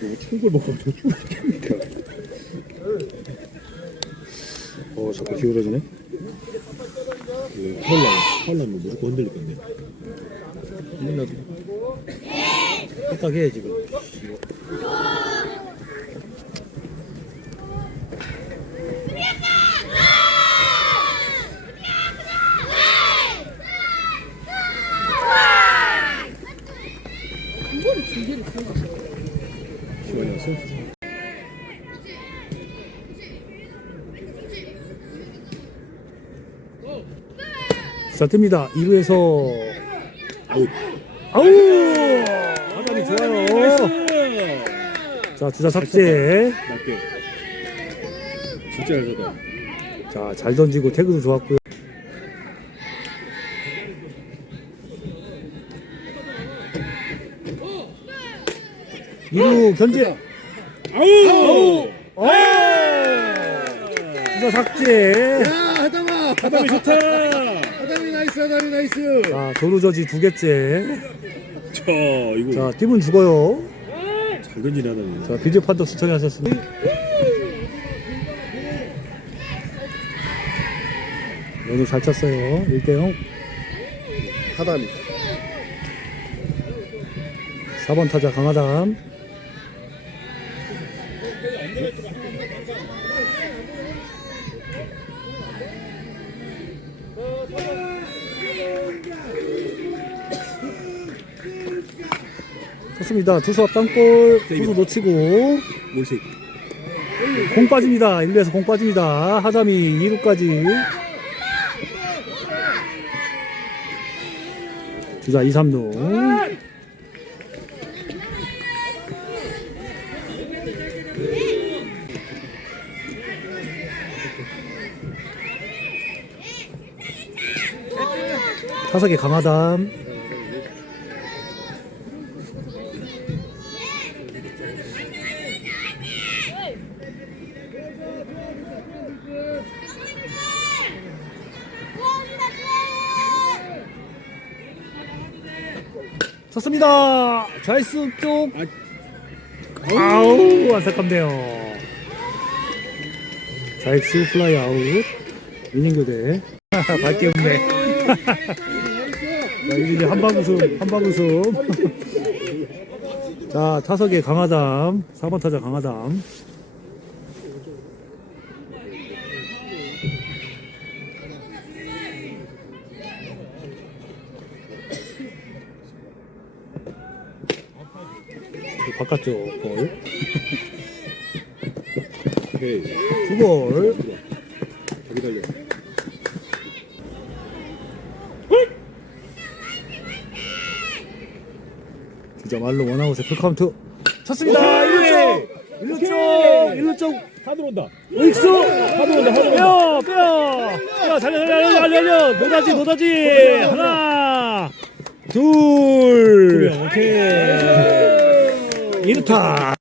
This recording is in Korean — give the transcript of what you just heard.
너무 추운 걸 먹어가지고. 어 자꾸 기울어지네. 파울 나면 무조건 흔들릴 건데. 몰라도. 빡빡해 지금. 이거를 중계를 보여주셔. 자 뜹니다. 2루에서 아웃. 아우 하단이 좋아요. 자 주자 삭제. 낮게. 진짜 잘 쳤다. 자 잘 던지고 태그도 좋았고요. 이루 견제. 아웃! 오! 주자 삭제. 야, 하담아! 하담이 좋다! 하담이 나이스, 하담이 나이스! 자 도루저지 두 개째. 자, 이거 자 팀은 죽어요. 잘 던지네, 하담이. 자 비디오 판독 시청하셨습니다. 오늘 잘 쳤어요. 1대0. 하담이. 4번 타자 강하담. 좋습니다. 투수 땅볼 투수 놓치고 몰식. 공 빠집니다. 1루에서 공 빠집니다. 하담이 2루까지. 주자 2, 3루. 타석에 강하담. 쳤습니다. 좌익수 쪽. 아우 안타깝네요. 좌익수 플라이 아웃. 이닝 교대. 밝게 웃네. 자, 이제 한방 웃음, 한방 웃음. 자, 타석에 강하담, 4번 타자 강하담. 그 바깥쪽 볼. 오케이. 두 볼. 더 기다려. 주자 말로 원아웃에 풀카운트. 쳤습니다. 1루 쪽. 1루 쪽. 1루 쪽. 다 들어온다. 익수. 하도 온다, 하도 온다. 빼요. 빼요. 빼요. 달려 달려 달려 달려. 노다지 노다지. 하나. 둘. 오케이. 1루타.